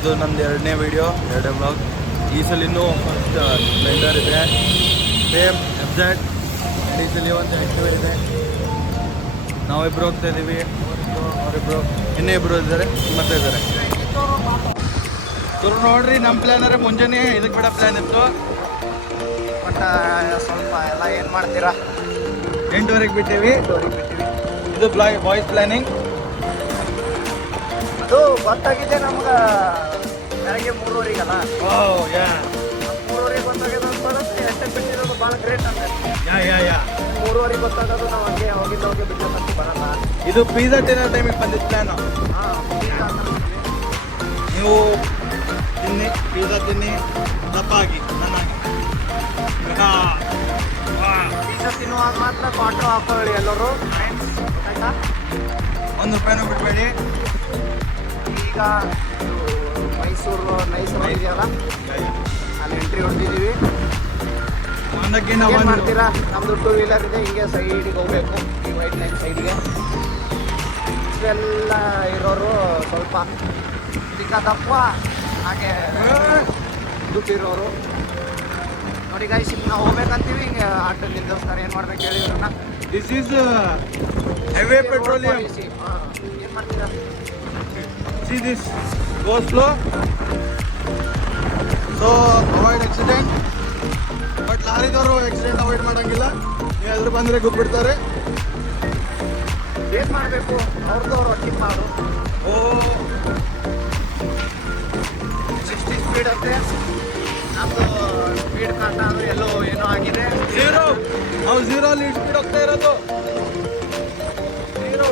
ಇದು ನಮ್ದು ಎರಡನೇ ಬ್ಲಾಗ್. ಈ ಸಲ ಇನ್ನೂ ಫಸ್ಟ್ ಸ್ಪ್ಲೆಂಡರ್ ಇದೆ, ಸೇಮ್ FZ. ಈ ಸಲ ಒಂದು ಆ್ಯಕ್ಟಿವ್ ಇದೆ. ನಾವಿಬ್ಬರು ಹೋಗ್ತಾ ಇದ್ದೀವಿ, ಅವರಿಬ್ಬರು ಇನ್ನೂ ಇಬ್ಬರು ಇದ್ದಾರೆ, ಮತ್ತೆ ಇದ್ದಾರೆ. ಇವ್ರು ನೋಡ್ರಿ, ನಮ್ಮ ಪ್ಲ್ಯಾನರೇ ಮುಂಜಾನೆ ಇದಕ್ಕೆ ಬಿಡೋ ಪ್ಲ್ಯಾನ್ ಇತ್ತು, ಬಟ್ ಸ್ವಲ್ಪ ಎಲ್ಲ ಏನು ಮಾಡ್ತೀರಾ, 8 ಬಿಟ್ಟೀವಿ. ಇದು ಬಾಯ್ಸ್ ಪ್ಲ್ಯಾನಿಂಗ್. ಅದು ಗೊತ್ತಾಗಿದೆ ನಮ್ಗೆ ಬೆಳಗ್ಗೆ 3:30ಗಲ್ಲ. 3:30 ಗೊತ್ತಾಗಿದೆ ಅಂತಂದ್ರೆ ಎಷ್ಟೇ ಬಿಟ್ಟಿರೋದು ಭಾಳ ಗ್ರೇಟ್ ಅಂತ. 3:30 ಗೊತ್ತಾಗೋದು ನಾವು ಹಂಗೆ ಹೋಗಿ ಬಿಟ್ಟು ಬರಲ್ಲ. ಇದು ಪಿಜ್ಜಾ ತಿನ್ನೋ ಟೈಮಿಗೆ ಬಂದಿದ್ದು ಪ್ಲ್ಯಾನು. ನೀವು ಪಿಜ್ಜಾ ತಿನ್ನಿ, ದಪ್ಪ ಆಗಿ ನನ್ನಾಗಿ. ಪಿಜ್ಜಾ ತಿನ್ನುವಾಗ ಮಾತ್ರ ಕ್ವಾರ್ಟರ್ ಹಾಕೊಳ್ಳಿ ಎಲ್ಲರೂ ಫ್ರೆಂಡ್ಸ್, ಆಯ್ತಾ? ₹1 ಬಿಡಬೇಡಿ. ಈಗ ಮೈಸೂರು ಇದೆಯಲ್ಲ, ಅಲ್ಲಿ ಎಂಟ್ರಿ ಹೊಡ್ತಿದ್ದೀವಿ. ಏನು ಮಾಡ್ತೀರಾ, ನಮ್ಮದು 2 ವೀಲರ್ ಇದೆ, ಹಿಂಗೆ ಸೈಡಿಗೆ ಹೋಗ್ಬೇಕು, ಈ ವೈಟ್ ಲೈನ್ ಸೈಡ್ಗೆ. ಇಷ್ಟೆಲ್ಲ ಇರೋರು ಸ್ವಲ್ಪ ಚಿಕ್ಕದಪ್ಪ, ಹಾಗೆ ದುಡ್ಡಿರೋರು ನೋಡಿ ಗೈಸ್. ಈಗ ನಾವು ಹೋಗ್ಬೇಕಂತೀವಿ, ಹಿಂಗೆ ಆಟೋ ನಿಲ್ಲಿಸ್ತಾರೆ. ಏನು ಮಾಡ್ಬೇಕು ಹೇಳಿ ಇವ್ರನ್ನ. This is highway petroleum. ಏನು ಮಾಡ್ತೀರಾ? See this, go slow, so avoid accident. But ಲಾರಿದವರು ಆಕ್ಸಿಡೆಂಟ್ ಅವಾಯ್ಡ್ ಮಾಡೋಂಗಿಲ್ಲ, ನೀವು ಎಲ್ರು ಬಂದರೆ ಗುಬ್ಬಿಡ್ತಾರೆ. ಏನು ಮಾಡಬೇಕು, ಅವ್ರದ್ದವ್ರು ಟಿಪ್ ಮಾಡು. 60 ಸ್ಪೀಡ್ ಅಂತೆ, ನಮ್ಮದು ಸ್ಪೀಡ್ ಕಾಟ ಅಂದರೆ ಎಲ್ಲೋ ಏನೋ ಆಗಿದೆ. ನಾವು 0 ಅಲ್ಲಿ ಸ್ಪೀಡ್ ಹೋಗ್ತಾ ಇರೋದು. 0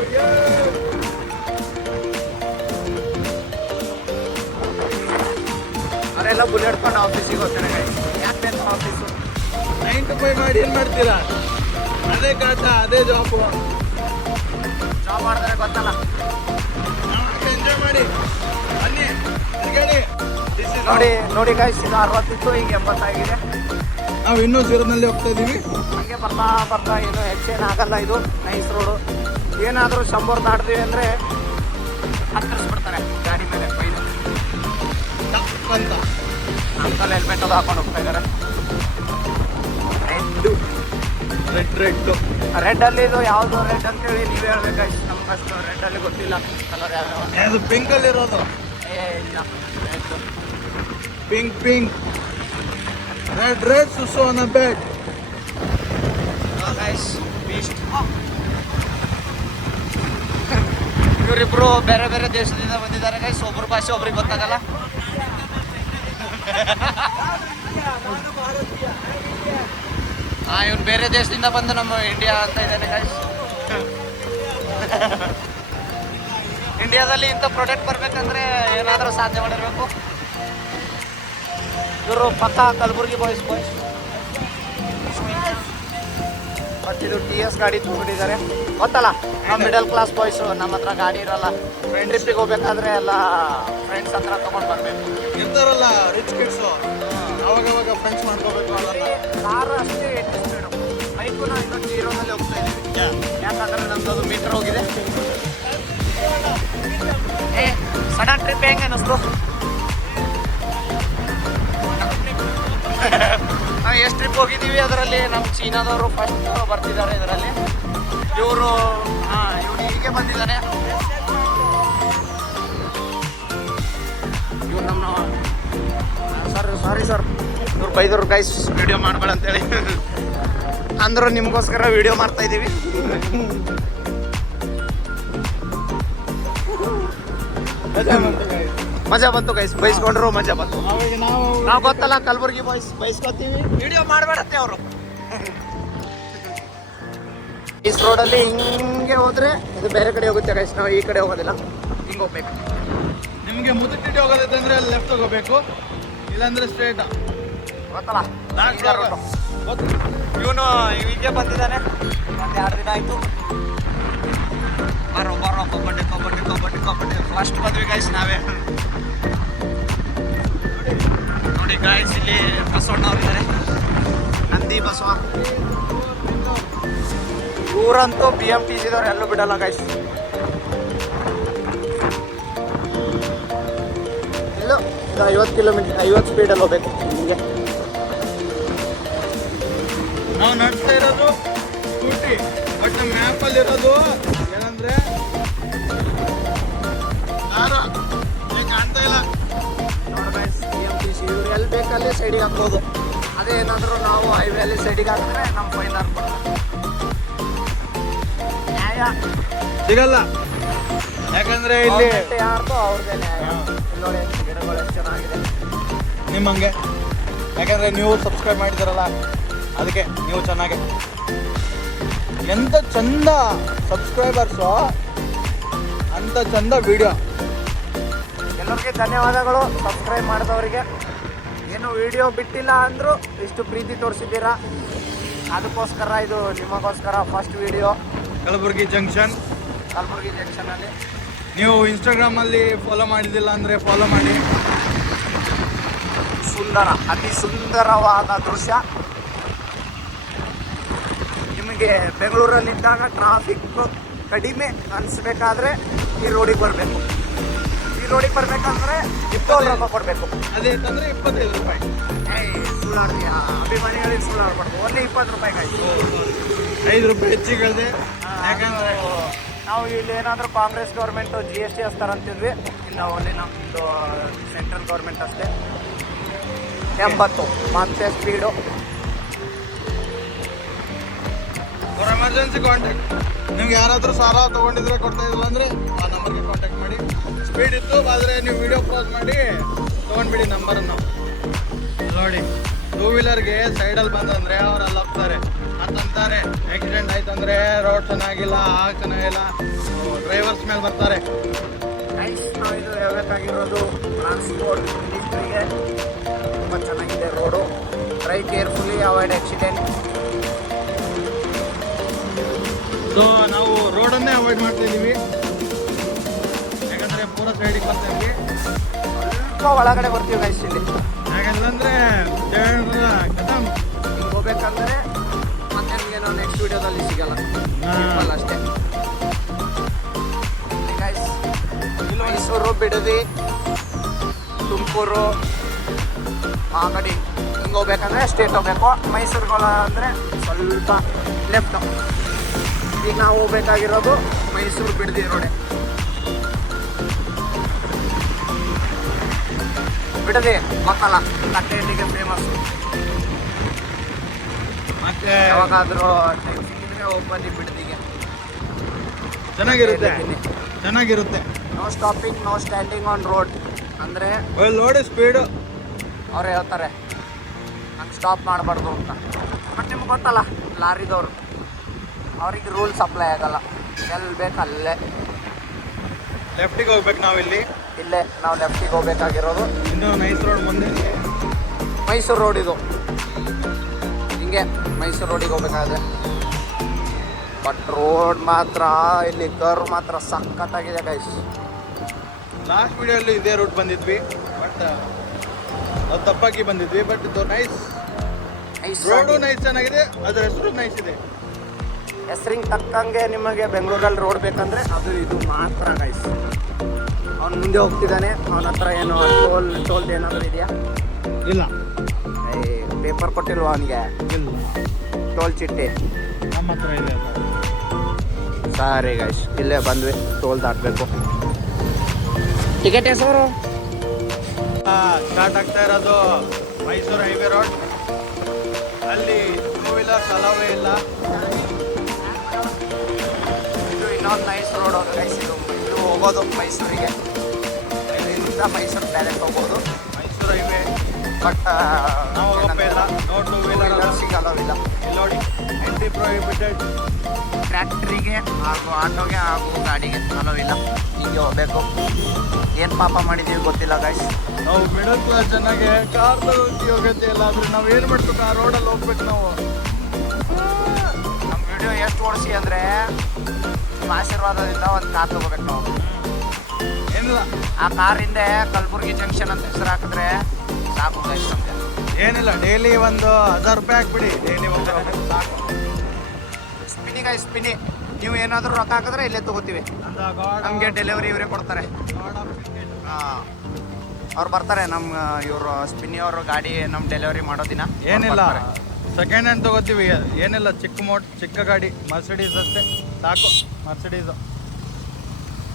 ಅವರೆಲ್ಲ ಬುಲೆಟ್ಕೊಂಡು ಆಫೀಸಿಗೆ ಹೋಗ್ತಾರೆ. ಯಾಕೆ ಬೇಕು ಆಫೀಸು? 9 to 5 ಮಾಡಿ ಏನು ಮಾಡ್ತೀರಾ? ಅದೇ ಕಾಟ, ಅದೇ ಜಾಬು. ಜಾಬ್ ಮಾಡಿದ್ರೆ ಗೊತ್ತಲ್ಲ. ಎಂಜಾಯ್ ಮಾಡಿ, ಬನ್ನಿ ತಿರ್ಗಾಡಿ. ನೋಡಿ ಗೈಸ್, ಇದು 60 ಇತ್ತು, ಈಗ 80 ಆಗಿದೆ. ನಾವು ಇನ್ನೂ 0ನಲ್ಲಿ ಹೋಗ್ತಾ ಇದ್ದೀವಿ. ಹಂಗೆ ಬರ್ತಾ ಏನು ಹೆಚ್ಚೇನು ಆಗಲ್ಲ. ಇದು ನೈಸ್ ರೋಡು. ಏನಾದರೂ 100 ದಾಟ್ತೀವಿ ಅಂದರೆ ಹತ್ತಿರಿಸ್ಬಿಡ್ತಾರೆ ಗಾಡಿ ಮೇಲೆ ಬೈದು ಅಂತ. ಅಂಕಲ್ ಹೆಲ್ಮೆಟ್ ಅದು ಹಾಕೊಂಡು ಹೋಗ್ತಾ ಇದ್ದಾರೆ. ರೆಡ್ಡಲ್ಲಿ ಇದು ಯಾವುದು ರೆಡ್ ಅಂತೇಳಿ ನೀವೇ ಹೇಳ್ಬೇಕು. ನಮ್ಗಷ್ಟು ರೆಡ್ಡಲ್ಲಿ ಗೊತ್ತಿಲ್ಲ ಕಲರ್ ಯಾವ್ಯಾವ. ಅದು ಪಿಂಕಲ್ಲಿ ಇರೋದು. ಇಲ್ಲ, ಪಿಂಕ್ ರೆಡ್ ಸುಸು ಆನ್ ಅ ಬೆಡ್. ಇವರಿಬ್ರು ಬೇರೆ ಬೇರೆ ದೇಶದಿಂದ ಬಂದಿದ್ದಾರೆ ಗೈಸ್. ಒಬ್ಬರು ಭಾಷೆ ಒಬ್ರಿಗೆ ಗೊತ್ತಾಗಲ್ಲ. ಇವನು ಬೇರೆ ದೇಶದಿಂದ ಬಂದು ನಮ್ಮ ಇಂಡಿಯಾ ಅಂತ ಇದ್ದಾನೆ ಗೈಸ್. ಇಂಡಿಯಾದಲ್ಲಿ ಇಂಥ ಪ್ರಾಡಕ್ಟ್ ಬರಬೇಕಂದ್ರೆ ಏನಾದರೂ ಸಾಧ್ಯ ಮಾಡಿರಬೇಕು. ಇವರು ಪಕ್ಕ ಕಲಬುರ್ಗಿ ಬಾಯ್ಸ್. ಬಟ್ ಇದು TS ಗಾಡಿ ತುಂಬಿಟ್ಟಿದ್ದಾರೆ, ಗೊತ್ತಲ್ಲ. ನಾವು ಮಿಡಲ್ ಕ್ಲಾಸ್ ಬಾಯ್ಸು, ನಮ್ಮ ಹತ್ರ ಗಾಡಿ ಇರಲ್ಲ. ಫ್ರೆಂಡ್ ಟ್ರಿಪ್ಪಿಗೆ ಹೋಗ್ಬೇಕಾದ್ರೆ ಎಲ್ಲ ಫ್ರೆಂಡ್ಸ್ ಹತ್ರ ತೊಗೊಂಡು ಬರಬೇಕು. ಇರ್ತಾರಲ್ಲ ರಿಚ್ ಕಿಡ್ಸು, ಅವಾಗ ಫ್ರೆಂಡ್ಸ್ ಮಾಡ್ಕೋಬೇಕು. ಕಾರು ಅಷ್ಟೇ 8 ಸ್ಪೀಡು. ಬೈಕು ನಾವು ಇನ್ನೊಂದು 0ನಲ್ಲಿ ಹೋಗ್ತಾ ಇದ್ದೀವಿ, ಯಾಕಂದರೆ ನಮ್ಮದು ಅದು ಮೀಟರ್ ಹೋಗಿದೆ. ಸಡನ್ ಟ್ರಿಪ್ ಹೆಂಗೆ ಅನ್ನಿಸ್ತು? ನಾವು ಎಷ್ಟು ಟ್ರಿಪ್ ಹೋಗಿದ್ದೀವಿ ಅದರಲ್ಲಿ ನಮ್ಮ ಚೀನಾದವರು ಫಸ್ಟ್ ಬರ್ತಿದ್ದಾರೆ ಇದರಲ್ಲಿ. ಇವರು ಹೀಗೆ ಬಂದಿದ್ದಾರೆ. ಇವ್ರು ನಮ್ಮ ಸಾರಿ ಸರ್, ಇವ್ರು ಬೈದವ್ರು ಗೈಸ್, ವಿಡಿಯೋ ಮಾಡಬೇಡ ಅಂತೇಳಿ ಅಂದರು. ನಿಮಗೋಸ್ಕರ ವಿಡಿಯೋ ಮಾಡ್ತಾ ಇದ್ದೀವಿ. ಮಜಾ ಬಂತು ಗೈಸ್, ಬೈಸ್ಕೊಂಡ್ರು ಮಜಾ ಬಂತು. ನಾವು ಗೊತ್ತಲ್ಲ ಕಲಬುರ್ಗಿ ಬಾಯ್ಸ್, ಬೈಸ್ಕೊತೀವಿ, ವಿಡಿಯೋ ಮಾಡಬೇಡತ್ತೆ ಅವರು. ಈ ರೋಡಲ್ಲಿ ಹಿಂಗೆ ಹೋದ್ರೆ ಇದು ಬೇರೆ ಕಡೆ ಹೋಗುತ್ತೆ ಗೈಸ್, ನಾವು ಈ ಕಡೆ ಹೋಗೋದಿಲ್ಲ, ಹಿಂಗೆ ಹೋಗ್ಬೇಕು. ನಿಮಗೆ ಮುದುಕಿಟ್ಟು ಹೋಗೋದೈತೆ ಅಂದರೆ ಅಲ್ಲಿ ಲೆಫ್ಟ್ ಹೋಗಬೇಕು, ಇಲ್ಲಾಂದ್ರೆ ಸ್ಟ್ರೇಟ್. ಗೊತ್ತಲ್ಲ, ಇವನು ಹೀಗೆ ಬಂದಿದ್ದಾನೆ. ಒಂದು 2 ದಿನ ಆಯಿತು. ಬರೋ ಕಬಡ್ಡಿ ಫಸ್ಟ್ ಬಂದ್ವಿ ಗೈಸ್ ನಾವೇ. ನೋಡಿ ಗೈಸ್, ಇಲ್ಲಿ ಬಸವಣ್ಣವ್ರು ಇದ್ದಾರೆ, ನಂದಿ ಬಸವ. ಊರಂತೂ BMTCದವ್ರು ಎಲ್ಲೂ ಬಿಡಲ್ಲ ಗೈಸ್. ಎಲ್ಲೋ 50 ಕಿಲೋಮೀಟರ್ 50 ಸ್ಪೀಡಲ್ಲಿ ಹೋಗ್ಬೇಕು ನಿಮಗೆ. ನಾವು ನಡ್ಸ್ತಾ ಇರೋದು ಸ್ಕೂಟಿ, ಬಟ್ ನಮ್ಮ ಮ್ಯಾಪಲ್ಲಿ ಇರೋದು ಏನಂದ್ರೆ ಕಾಣ್ತಾ ಇಲ್ಲ. ನೋಡಿ ಗೈಸ್, BMTC ಇವ್ರು ಎಲ್ಲಿ ಬೇಕಲ್ಲಿ ಸೈಡಿಗೆ ಹಾಕ್ಬೋದು. ಅದೇ ಏನಾದರೂ ನಾವು ಹೈವೇಲಿ ಸೈಡಿಗೆ ಹಾಕಿದ್ರೆ ನಮ್ಮ ಫೈನ್ ಹಾಕ್ಬಿಡ್ತಾರೆ. ನ್ಯಾಯ ಸಿಗಲ್ಲ, ಯಾಕಂದ್ರೆ ಇಲ್ಲಿ ಯಾರ್ದು ಅವ್ರದ್ದೇ ನ್ಯಾಯ. ನೋಡಿ ಗಿಡಗಳು ಎಷ್ಟು ಚೆನ್ನಾಗಿದೆ ನಿಮ್ಮಂಗೆ, ಯಾಕಂದ್ರೆ ನೀವು ಸಬ್ಸ್ಕ್ರೈಬ್ ಮಾಡಿದಾರಲ್ಲ ಅದಕ್ಕೆ ನೀವು ಚೆನ್ನಾಗೆ. ಎಂತ ಚಂದ ಸಬ್ಸ್ಕ್ರೈಬರ್ಸು, ಅಂತ ಚಂದ ವಿಡಿಯೋ. ಎಲ್ಲರಿಗೆ ಧನ್ಯವಾದಗಳು ಸಬ್ಸ್ಕ್ರೈಬ್ ಮಾಡಿದವರಿಗೆ. ಏನು ವಿಡಿಯೋ ಬಿಟ್ಟಿಲ್ಲ ಅಂದರೂ ಇಷ್ಟು ಪ್ರೀತಿ ತೋರಿಸಿದ್ದೀರಾ, ಅದಕ್ಕೋಸ್ಕರ ಇದು ನಿಮಗೋಸ್ಕರ first video. Kalaburagi junction, Kalaburagi ಜಂಕ್ಷನಲ್ಲಿ ನೀವು ಇನ್ಸ್ಟಾಗ್ರಾಮಲ್ಲಿ ಫಾಲೋ ಮಾಡಿದ್ದಿಲ್ಲ ಅಂದರೆ ಫಾಲೋ ಮಾಡಿ. ಸುಂದರ, ಅತಿ ಸುಂದರವಾದ ದೃಶ್ಯ. ನಿಮಗೆ ಬೆಂಗಳೂರಲ್ಲಿದ್ದಾಗ ಟ್ರಾಫಿಕ್ ಕಡಿಮೆ ಅನಿಸ್ಬೇಕಾದ್ರೆ ಈ ರೋಡಿಗೆ ಬರಬೇಕು. ಈ ರೋಡಿಗೆ ಬರಬೇಕಂದ್ರೆ 20 ರೂಪಾಯಿ ಕೊಡಬೇಕು. ಅದೇ ತಂದರೆ 25 ರೂಪಾಯಿ. ಸುಳ್ಳಾಡ್ತೀಯ, ಅಭಿಮಾನಿಗಳಿಗೆ ಸುಳ್ಳಾಡ್ಬಾರ್ದು. ಓನ್ಲಿ 20 ರೂಪಾಯಿಗಾಯ್ತು. 5 ರೂಪಾಯಿ ಹೆಚ್ಚಿಗೆ ಹೇಳಿದೆ, ಯಾಕಂದರೆ ನಾವು ಇಲ್ಲಿ ಏನಾದರೂ ಕಾಂಗ್ರೆಸ್ ಗೌರ್ಮೆಂಟು GST ಹಚ್ತಾರಂತಿದ್ವಿ. ಇನ್ನು ಓನ್ಲಿ ನಮ್ಮದು ಸೆಂಟ್ರಲ್ ಗೌರ್ಮೆಂಟ್ ಅಷ್ಟೇ. 80 ಮತ್ತೆ ಸ್ಪೀಡು. For emergency contact. ನಿಮ್ಗೆ ಯಾರಾದರೂ ಸಾಲ ತೊಗೊಂಡಿದ್ರೆ ಕೊಡ್ತಾ ಇದ್ದಿಲ್ಲ ಅಂದರೆ ಆ ನಂಬರ್ಗೆ ಕಾಂಟ್ಯಾಕ್ಟ್ ಮಾಡಿ. ಸ್ಪೀಡ್ ಇತ್ತು ಆದರೆ ನೀವು ವಿಡಿಯೋ ಪಾಸ್ ಮಾಡಿ ತೊಗೊಂಡ್ಬಿಡಿ ನಂಬರನ್ನು. ನೋಡಿ, 2 ವೀಲರ್ಗೆ ಸೈಡಲ್ಲಿ ಬಂದಂದರೆ ಅವ್ರು ಅಲ್ಲಿ ಹೋಗ್ತಾರೆ, ಮತ್ತಂತಾರೆ ಆಕ್ಸಿಡೆಂಟ್ ಆಯ್ತಂದರೆ ರೋಡ್ ಚೆನ್ನಾಗಿಲ್ಲ, ಆಗ ಚೆನ್ನಾಗಿಲ್ಲ, ಡ್ರೈವರ್ಸ್ ಮೇಲೆ ಬರ್ತಾರೆ. ನಾವು ಇದು ಹೇಳ್ಬೇಕಾಗಿರೋದು ಟ್ರಾನ್ಸ್ಪೋರ್ಟ್ ಮಿನಿಸ್ಟ್ರಿಗೆ. ತುಂಬ ಚೆನ್ನಾಗಿದೆ road. Drive carefully, avoid accident. So ನಾವು ರೋಡನ್ನೇ ಅವಾಯ್ಡ್ ಮಾಡ್ತಾ ಇದ್ದೀವಿ, ಯಾಕಂದರೆ ಪೂರ ಸೈಡಿಗೆ ಬರ್ತಾ ಇದ್ವಿ. ಸ್ವಲ್ಪ ಒಳಗಡೆ ಬರ್ತೀವಿ ಗೈಸ್ ಇಲ್ಲಿ. ಯಾಕಂದ್ರೆ ಕದಮ್ ಹಿಂಗೆ ಹೋಗ್ಬೇಕಂದ್ರೆ ಮತ್ತೆ ನಿಮಗೆ ನಾವು ನೆಕ್ಸ್ಟ್ ವಿಡಿಯೋದಲ್ಲಿ ಸಿಗಲ್ಲ. ಸಿಂಪಲ್ ಅಷ್ಟೇ ಗೈಸ್. ಮೈಸೂರು, ಬಿಡದಿ, ತುಮಕೂರು, ಮಾಗಡಿ ಹಿಂಗೆ ಹೋಗ್ಬೇಕಂದ್ರೆ ಸ್ಟೇಟ್ ಹೋಗ್ಬೇಕು. ಮೈಸೂರಿಗೆ ಅಂದರೆ ಸ್ವಲ್ಪ ಲೆಫ್ಟು. ಈಗ ನಾವು ಹೋಗ್ಬೇಕಾಗಿರೋದು ಮೈಸೂರು ಬಿಡದಿ ರೋಡೆ. ಬಿಡದಿ ಮಕ್ಕಳ ಕಟ್ಟೆಯಲ್ಲಿಗೆ ಫೇಮಸ್ಸು. ಮತ್ತೆ ಯಾವಾಗಾದರೂ ಟೈಮ್ ಸಿಕ್ಕಿದ್ರೆ ಹೋಗ್ಬನ್ನಿ ಬಿಡದಿಗೆ. ಚೆನ್ನಾಗಿರುತ್ತೆ, ಚೆನ್ನಾಗಿರುತ್ತೆ. No stopping, no standing on road ಅಂದರೆ ನೋಡಿ ಸ್ಪೀಡು. ಅವ್ರು ಹೇಳ್ತಾರೆ ಹಂಗೆ ಸ್ಟಾಪ್ ಮಾಡಬಾರ್ದು ಅಂತ. ಬಟ್ ನಿಮ್ಗೆ ಗೊತ್ತಲ್ಲ ಲಾರಿದವರು, ಅವ್ರಿಗೆ ರೂಲ್ಸ್ ಅಪ್ಲೈ ಆಗಲ್ಲ. ಎಲ್ಲಿ ಬೇಕು ಅಲ್ಲೇ. ಲೆಫ್ಟಿಗೆ ಹೋಗ್ಬೇಕು ನಾವಿಲ್ಲಿ. ಇಲ್ಲೇ ನಾವು ಲೆಫ್ಟಿಗೆ ಹೋಗ್ಬೇಕಾಗಿರೋದು. ಇನ್ನು ನೈಸ್ ರೋಡ್ ಮುಂದೆ ಮೈಸೂರು ರೋಡ್ ಇದು. ಹಿಂಗೆ ಮೈಸೂರು ರೋಡಿಗೆ ಹೋಗ್ಬೇಕಾದ್ರೆ. ಬಟ್ ರೋಡ್ ಮಾತ್ರ ಇಲ್ಲಿ ಕರ್ವ್ ಮಾತ್ರ ಸಖತ್ತಾಗಿದೆ ಗೈಸ್. ಲಾಸ್ಟ್ ವಿಡಿಯೋಲ್ಲಿ ಇದೇ ರೂಟ್ ಬಂದಿದ್ವಿ, ಬಟ್ ಅದು ತಪ್ಪಾಗಿ ಬಂದಿದ್ವಿ. ಬಟ್ ಇದು ನೈಸ್ ರೋಡು, ನೈಸ್ ಚೆನ್ನಾಗಿದೆ, ಅದರ ಹೆಸರು ನೈಸ್ ಇದೆ. ಹೆಸರಿಗೆ ತಕ್ಕಂಗೆ ನಿಮಗೆ ಬೆಂಗಳೂರಲ್ಲಿ ರೋಡ್ ಬೇಕಂದ್ರೆ ಅದು ಇದು ಮಾತ್ರ ಗೈಸ್. ಅವ್ನು ಮುಂದೆ ಹೋಗ್ತಿದ್ದಾನೆ, ಅವನ ಹತ್ರ ಏನು ಟೋಲ್ದು ಏನಾದರೂ ಇದೆಯಾ? ಇಲ್ಲ, ಪೇಪರ್ ಕೊಟ್ಟಿಲ್ವಾ ಅವನಿಗೆ? ಇಲ್ಲ, ಟೋಲ್ ಚಿಟ್ಟಿ ನಮ್ಮ ಹತ್ರ ಇದೆ. ಸರಿ ಗೈಸ್, ಇಲ್ಲೇ ಬಂದ್ವಿ. ಟೋಲ್ ದಾಟಬೇಕು. ಟಿಕೆಟ್ ಹೆಸರು ಸ್ಟಾರ್ಟ್ ಆಗ್ತಾ ಇರೋದು ಮೈಸೂರು ಹೈವೇ ರೋಡ್. ಅಲ್ಲಿ 2 ವೀಲರ್ಸ್ ಅಲವೇ ಇಲ್ಲ. ಇದು ಇನ್ನೊಂದು ನೈಸ್ ರೋಡ್ ಗೈಸ್. ಇದು ಹೋಗೋದು ಮೈಸೂರಿಗೆ. ಇಲ್ಲಿಂದ ಮೈಸೂರು ಡೈರೆಕ್ಟ್ ಹೋಗ್ಬೋದು, ಮೈಸೂರು ಹೈವೇ. ಬಟ್ ನಾವು ಹೋಗ್ತಾ ಇಲ್ಲ. ನೋ 2 ವೀಲರ್ ಸಿಗಲ್ಲವಿಲ್ಲ. ಇಲ್ಲಿ ನೋಡಿ, ಎಂಟ್ರಿ ಪ್ರೊಹಿಬಿಟೆಡ್. ಟ್ರ್ಯಾಕ್ಟ್ರಿಗೆ ಹಾಗೂ ಆಟೋಗೆ ಹಾಗೂ ಗಾಡಿಗೆ ಅಲೋವಿಲ್ಲ. ಹೀಗೆ ಹೋಗ್ಬೇಕು. ಏನು ಪಾಪ ಮಾಡಿದ್ದೀವಿ ಗೊತ್ತಿಲ್ಲ ಗೈಸ್. ನಾವು ಮಿಡಲ್ ಕ್ಲಾಸ್ ಚೆನ್ನಾಗೆ ಕಾರ್ ತಗೊಳ್ತಿ ಹೋಗತ್ತೆ ಇಲ್ಲ, ಆದ್ರೆ ನಾವು ಏನು ಮಾಡ್ಬೇಕು, ಆ ರೋಡಲ್ಲಿ ಹೋಗ್ಬೇಕು ನಾವು. ನಮ್ಮ ವಿಡಿಯೋ ಎಷ್ಟು ಓಡಿಸಿ ಅಂದರೆ ನಿಮ್ಮ ಆಶೀರ್ವಾದದಿಂದ ಒಂದು ಕಾರ್ ತಗೋಬೇಕು ನಾವು. ಏನಿಲ್ಲ, ಆ ಕಾರಿಂದ ಕಲಬುರಗಿ ಜಂಕ್ಷನ್ ಅಂತ ಹೆಸರು ಹಾಕಿದ್ರೆ ಸಾಕು ಗೈಸ್ ನಮಗೆ. ಏನಿಲ್ಲ, ಡೈಲಿ ಒಂದು 1000 ರೂಪಾಯಿ ಹಾಕ್ಬಿಡಿ. ಡೈಲಿ ಒಂದು ಸಾಕು. Spinny guys, Spinny. ನೀವು ಏನಾದರೂ ರೊಕ್ಕ ಹಾಕಿದ್ರೆ ಇಲ್ಲೇ ತೊಗೋತೀವಿ. ನಮಗೆ ಡೆಲಿವರಿ ಇವರೇ ಕೊಡ್ತಾರೆ. ಹಾಂ, ಅವ್ರು ಬರ್ತಾರೆ ನಮ್ಮ ಇವರು ಸ್ಪಿನ್ನಿ ಅವರು ಗಾಡಿ ನಮ್ಮ ಡೆಲಿವರಿ ಮಾಡೋ ದಿನ ಏನಿಲ್ಲ ಸೆಕೆಂಡ್ ಹ್ಯಾಂಡ್ ತಗೋತೀವಿ. ಏನಿಲ್ಲ ಚಿಕ್ಕ ಗಾಡಿ ಮರ್ಸಿಡೀಸ್ ಅಷ್ಟೇ ಸಾಕು. ಮರ್ಸಿಡೀಸು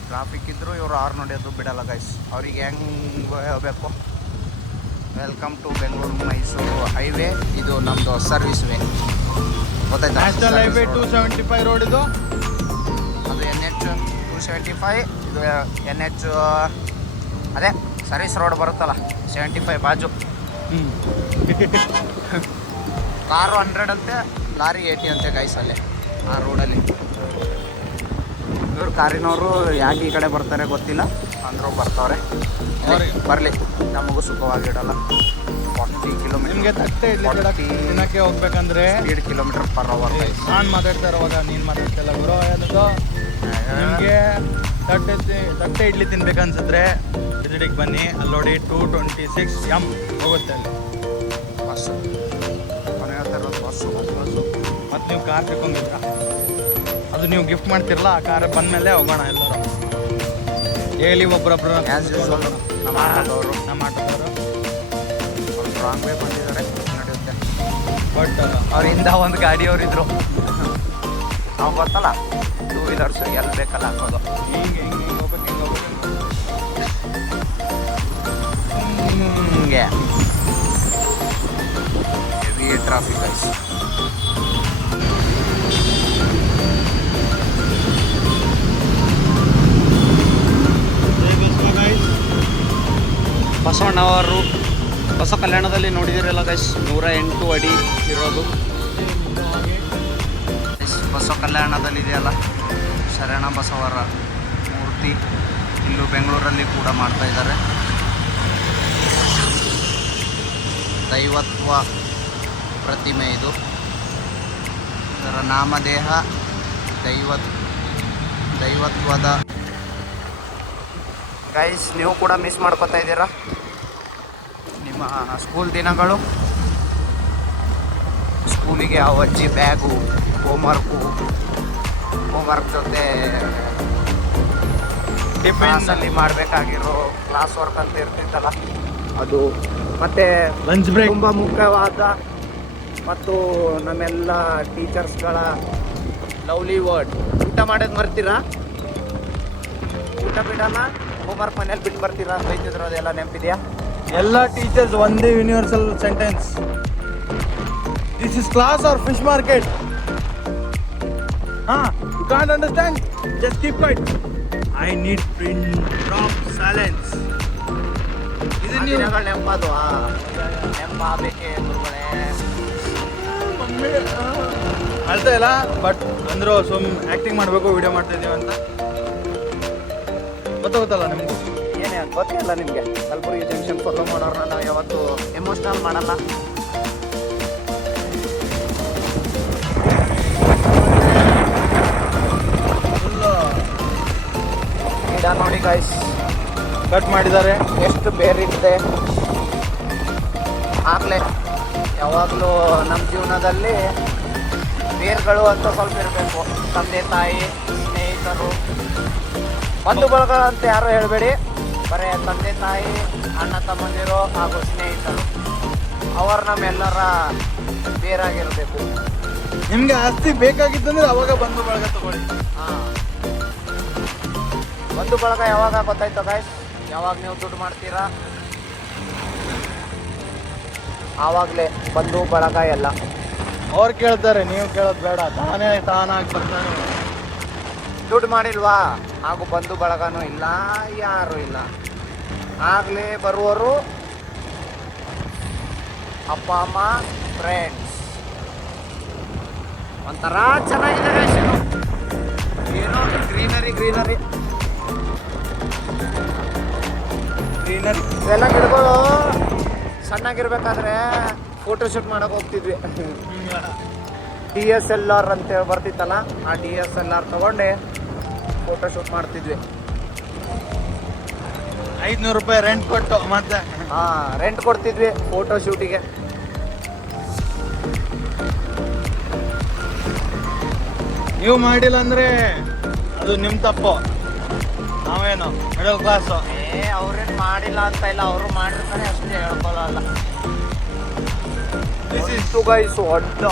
ಟ್ರಾಫಿಕ್ ಇದ್ದರೂ ಇವರು ಆರು ನೋಡೋದು ಬಿಡಲ್ಲ ಗೈಸ್. ಅವ್ರಿಗೆ ಹೆಂಗೆ ಹೋಗಬೇಕು. Welcome to Bengaluru Mysuru highway. ಇದು ನಮ್ಮದು ಸರ್ವಿಸ್ ವೇ ಗೊತ್ತಾಯ್ತಾ? ನ್ಯಾಷನಲ್ ಹೈವೇ 275 ರೋಡ್ ಇದು. ಅದು NH 275. ಇದು NH ಅದೇ ಸರ್ವಿಸ್ ರೋಡ್ ಬರುತ್ತಲ್ಲ 75 ಬಾಜು. ಕಾರು 100 ಅಂತೆ, ಲಾರಿ 80 ಅಂತೆ ಗೈಸ್ ಅಲ್ಲೇ ಆ ರೋಡಲ್ಲಿ. ಇವ್ರು ಕಾರಿನವರು ಯಾಕೆ ಈ ಕಡೆ ಬರ್ತಾರೆ ಗೊತ್ತಿಲ್ಲ, ಅಂದರೂ ಬರ್ತಾವ್ರೆ. ಬರಲಿ, ನಮಗೂ ಸುಖವಾಗಿಡಲ್ಲ. 40 ಕಿಲೋಮೀಟರ್ ನಿಮಗೆ ತಟ್ಟೆ ಇಡ್ಲಿ ದಿನಕ್ಕೆ ಹೋಗ್ಬೇಕಂದ್ರೆ 8 ಕಿಲೋಮೀಟರ್ ಪರ್ ಅವರ್ ಗೈಸ್. ನಾನು ಮಾತಾಡ್ತಾ ಇರೋವಾಗ ನೀನು ಮಾತಾಡ್ತಿಲ್ಲ ಗುರು. ಏನದು ನಿಮಗೆ ತಟ್ಟೆ ಇಡ್ಲಿ ತಿನ್ಬೇಕನ್ಸಿದ್ರೆ ವಿಸಿಟಿಗೆ ಬನ್ನಿ. ಅಲ್ಲಿ ನೋಡಿ 226 M ಹೋಗುತ್ತೆ ಅಲ್ಲಿ ಬಸ್ಸು. ಕೊನೆ ಹೇಳ್ತಾ ಇರೋದು ಬಸ್ಸು. ಮತ್ತು ನೀವು ಕಾರ್ ತಗೊಂಡಿದ್ರ, ಅದು ನೀವು ಗಿಫ್ಟ್ ಮಾಡ್ತಿರಲ್ಲ, ಆ ಕಾರ್ ಬಂದಮೇಲೆ ಹೋಗೋಣ ಎಲ್ಲರೂ. ಡೈಲಿ ಒಬ್ಬರೊಬ್ಬರು ಆ್ಯಸ್ ಯೂಸ್ವಲ್ ನಮ್ಮ ಆಟೋದವರು ಅವ್ರು ರಾಂಗ್ ವೇ ಬಂದಿದ್ದಾರೆ, ನಡೆಯುತ್ತೆ. ಬಟ್ ಅವರಿಂದ ಒಂದು ಗಾಡಿಯವರಿದ್ರು, ನಾವು ಗೊತ್ತಲ್ಲ 2 ವೀಲರ್ಸ್ ಎಲ್ಲಿ ಬೇಕಲ್ಲ ಹಾಕೋದು. ಹಿಂಗೆ ಹೋಗ್ಬೇಕು. ಹಿಂಗೆ ಹೆವಿ ಟ್ರಾಫಿಕ್ ಐಸ್. ಬಸವಣ್ಣವರು ಹೊಸ ಕಲ್ಯಾಣದಲ್ಲಿ ನೋಡಿದಿರಲ್ಲ ಗೈಸ್, 108 ಅಡಿ ಇರೋದು. ಬಸವ ಕಲ್ಯಾಣದಲ್ಲಿ ಇದೆಯಲ್ಲ ಶರಣ ಬಸವರ ಮೂರ್ತಿ, ಇಲ್ಲೂ ಬೆಂಗಳೂರಲ್ಲಿ ಕೂಡ ಮಾಡ್ತಾ ಇದ್ದಾರೆ. ದೈವತ್ವ ಪ್ರತಿಮೆ ಇದು. ಇದರ ನಾಮದೇಹ ದೈವತ್ವದ. ಗೈಸ್, ನೀವು ಕೂಡ ಮಿಸ್ ಮಾಡ್ಕೊತಾ ಇದ್ದೀರಾ ನಿಮ್ಮ ಸ್ಕೂಲ್ ದಿನಗಳು. ಸ್ಕೂಲಿಗೆ ಆ ಅಜ್ಜಿ ಬ್ಯಾಗು, ಹೋಮ್ವರ್ಕ್ ಜೊತೆ ಟಿಫಿನ್ಸಲ್ಲಿ ಮಾಡಬೇಕಾಗಿರೋ ಕ್ಲಾಸ್ ವರ್ಕ್ ಅಂತ ಇರ್ತಿತ್ತಲ್ಲ ಅದು, ಮತ್ತು ಲಂಚ್ ಬ್ರೇಕ್ ತುಂಬ ಮುಖ್ಯವಾದ ಮತ್ತು ನಮ್ಮೆಲ್ಲ ಟೀಚರ್ಸ್ಗಳ ಲವ್ಲಿ ವರ್ಡ್. ಊಟ ಮಾಡೋದು ಮರ್ತೀರಾ? ಊಟ ಬಿಡಲ್ಲ, ಹೋಮ್ವರ್ಕ್ ಮನೇಲಿ ಬಿಟ್ಟು ಬರ್ತೀರಾ? ಬೈತಿದ್ರು, ಅದೆಲ್ಲ ನೆನಪಿದೆಯಾ? ಎಲ್ಲ ಟೀಚರ್ಸ್ ಒಂದೇ universal sentence, this is class or fish market. You can't understand, just keep quiet. I need drop silence. ಇದು ನೀವು ದಿನಗಳು ನೆನಪದು, ನೆನಪಾಗಬೇಕೆ ಗುರುಗಳೇ. ಅಳ್ತಾ ಇಲ್ಲ, ಬಟ್ ಅಂದರೂ ಆ್ಯಕ್ಟಿಂಗ್ ಮಾಡಬೇಕು, ವಿಡಿಯೋ ಮಾಡ್ತಾ ಇದೀವಿ ಅಂತ ಗೊತ್ತಾಗುತ್ತಲ್ಲ ನಿಮಗೂ. ಏನೇ ಗೊತ್ತಿಲ್ಲ ನಿಮಗೆ. ಕಲಬುರಗಿ ಜಂಕ್ಷನ್ ಫಾಲೋ ಮಾಡೋರನ್ನ ನಾವು ಯಾವತ್ತು ಎಮೋಷ್ನಲ್ ಮಾಡಲ್ಲ. ಗಿಡ ನೋಡಿ ಗೈಸ್, ಕಟ್ ಮಾಡಿದ್ದಾರೆ. ಎಷ್ಟು ಬೇರಿದೆ. ಆಗಲೇ ಯಾವಾಗಲೂ ನಮ್ಮ ಜೀವನದಲ್ಲಿ ಬೇರುಗಳು ಅಂತ ಸ್ವಲ್ಪ ಇರಬೇಕು. ತಂದೆ ತಾಯಿ, ಸ್ನೇಹಿತರು, ಬಂಧು ಬಳಗ ಅಂತ ಯಾರು ಹೇಳಬೇಡಿ, ಬರೀ ತಂದೆ ತಾಯಿ, ಅಣ್ಣ ತಮ್ಮಂದಿರು ಹಾಗೂ ಸ್ನೇಹಿತರು, ಅವರು ನಮ್ಮೆಲ್ಲರ ಬೇರಾಗಿರಬೇಕು. ನಿಮ್ಗೆ ಆಸ್ತಿ ಬೇಕಾಗಿತ್ತಂದ್ರೆ ಅವಾಗ ಬಂದು ಬಳಗ ತಗೊಳ್ಳಿ. ಬಂಧು ಬಳಗ ಯಾವಾಗ ಗೊತ್ತಾಯ್ತು ಗೈಸ್? ಯಾವಾಗ ನೀವು ದುಡ್ಡು ಮಾಡ್ತೀರಾ ಆವಾಗಲೇ ಬಂಧು ಬಳಗ ಎಲ್ಲ. ಅವ್ರು ಕೇಳ್ತಾರೆ, ನೀವು ಕೇಳೋದು ಬೇಡ, ತಾನಾಗಿ ಬರ್ತಾನೆ. ದುಡ್ಡು ಮಾಡಿಲ್ವಾ ಹಾಗೂ ಬಂಧು ಬಳಗನೂ ಇಲ್ಲ, ಯಾರೂ ಇಲ್ಲ. ಆಗಲೇ ಬರುವವರು ಅಪ್ಪ ಅಮ್ಮ, ಫ್ರೆಂಡ್ಸ್. ಒಂಥರ ಚೆನ್ನಾಗಿದೆ guys ಇದು. ಏನೋ ಗ್ರೀನರಿ ಇವೆಲ್ಲ ಗಿಡಗಳು ಸಣ್ಣಗಿರ್ಬೇಕಾದ್ರೆ ಫೋಟೋಶೂಟ್ ಮಾಡೋಕೆ ಹೋಗ್ತಿದ್ವಿ. DSLR ಅಂತೇಳಿ ಬರ್ತಿತ್ತಲ್ಲ, ಆ DSLR ತಗೊಂಡೆ ಫೋಟೋಶೂಟ್ ಮಾಡ್ತಿದ್ವಿ. 500 ರೂಪಾಯಿ ರೆಂಟ್ ಕೊಟ್ಟು ಮತ್ತೆ ರೆಂಟ್ ಕೊಡ್ತಿದ್ವಿ ಫೋಟೋ ಶೂಟಿಗೆ. ನೀವು ಮಾಡಿಲ್ಲ ಅಂದ್ರೆ ಅದು ನಿಮ್ಮ ತಪ್ಪು. ನಾವೇನು ಮಿಡಲ್ ಕ್ಲಾಸು. ಅವ್ರೇನ್ ಮಾಡಿಲ್ಲ ಅಂತ ಇಲ್ಲ, ಅವರು ಮಾಡಿರ್ತಾರೆ ಅಷ್ಟೇ, ಹೇಳ್ಕೊಳ್ಳಲ್ಲ. ಗೈಸ್ ಒಡ್ಡ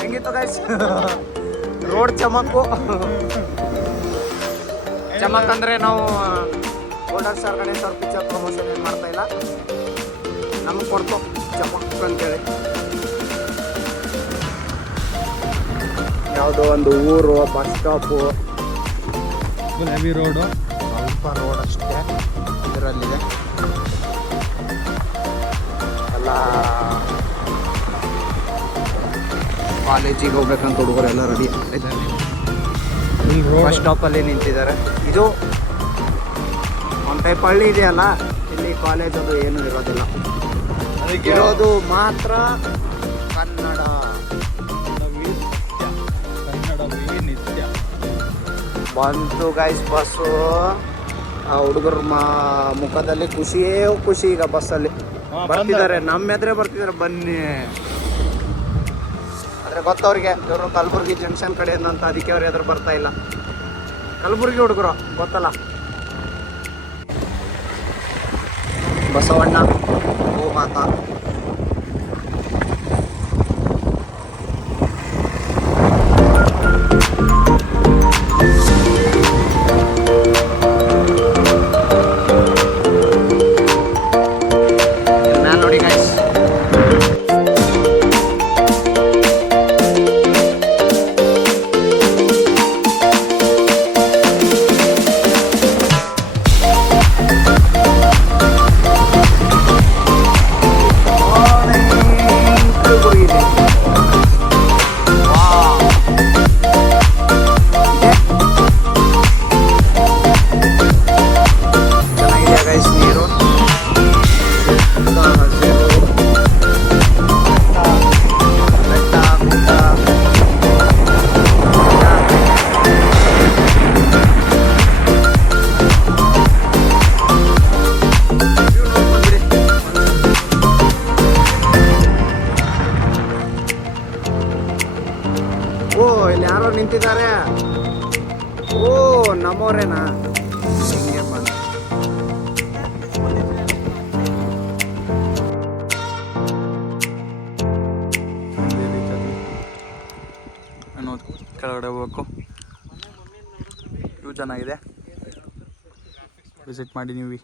ಹೆಂಗಿತ್ತು ಗೈಸ್ ರೋಡ್ ಚಮಕು. ಚಮಕ್ ಅಂದ್ರೆ ನಾವು ಗೋಲ್ಡನ್ ಸ್ಟಾರ್ ಗಣೇಶ್ ಅವ್ರ ಪಿಕ್ಚರ್ ಪ್ರಮೋಷನ್ ಏನು ಮಾಡ್ತಾ ಇಲ್ಲ, ನಮಗೆ ಕೊಡ್ತು ಚಮಕ್ ಅಂತೇಳಿ. ಯಾವುದೋ ಒಂದು ಊರು, ಬಸ್ ಸ್ಟಾಪು, ಹೆವಿ ರೋಡು, ಸ್ವಲ್ಪ ರೋಡ್ ಅಷ್ಟೇ ಇದರಲ್ಲಿದೆ. ಎಲ್ಲ ಕಾಲೇಜಿಗೆ ಹೋಗ್ಬೇಕಂತ ಹುಡುಗರೆಲ್ಲ ರೆಡಿ ಆಗ್ತಿದ್ದಾರೆ. ಬಸ್ ಸ್ಟಾಪಲ್ಲಿ ನಿಂತಿದ್ದಾರೆ. ಇದು ಒಂದು ಟೈಪ್ ಹಳ್ಳಿ ಇದೆಯಲ್ಲ, ಇಲ್ಲಿ ಕಾಲೇಜ್ ಅದು ಏನೂ ಇರೋದಿಲ್ಲ. ಅದಕ್ಕೆ ಇರೋದು ಮಾತ್ರ ಕನ್ನಡ. ಕನ್ನಡವೇ ನಿತ್ಯ. ಬಂತು ಗೈಸ್ ಬಸ್ಸು. ಆ ಹುಡುಗರ ಮುಖದಲ್ಲಿ ಖುಷಿಯೇ ಖುಷಿ. ಈಗ ಬಸ್ಸಲ್ಲಿ ಬರ್ತಿದ್ದಾರೆ, ನಮ್ಮ ಎದುರೇ ಬರ್ತಿದ್ದಾರೆ. ಬನ್ನಿ ಆದರೆ ಗೊತ್ತವ್ರಿಗೆ, ಇವರು ಕಲಬುರ್ಗಿ ಜಂಕ್ಷನ್ ಕಡೆಯಿಂದ ಅಂತ, ಅದಕ್ಕೆ ಅವ್ರ ಎದುರು ಬರ್ತಾ ಇಲ್ಲ. ಕಲಬುರ್ಗಿ ಹುಡುಗರು ಗೊತ್ತಲ್ಲ. ಬಸವಣ್ಣ ಗೋಮಾತಾ. ನೋಡಿ ಗೈಸ್, ಚೆನ್ನಾಗಿದೆ ಗೈಸ್ ನೀರು. ಓ ಇಲ್ಲಿ ಯಾರೋ ನಿಂತಿದ್ದಾರೆ. ಓ ನಮ್ಮೋರೇನಾ? ಹಿಂಗೆ ಬಂದ ಅನ್ನೋದು ಕೆಳಗಡೆ ಹೋಗ್ಬೇಕು. ಇವು ಚೆನ್ನಾಗಿದೆ, ವಿಸಿಟ್ ಮಾಡಿ ನೀವು.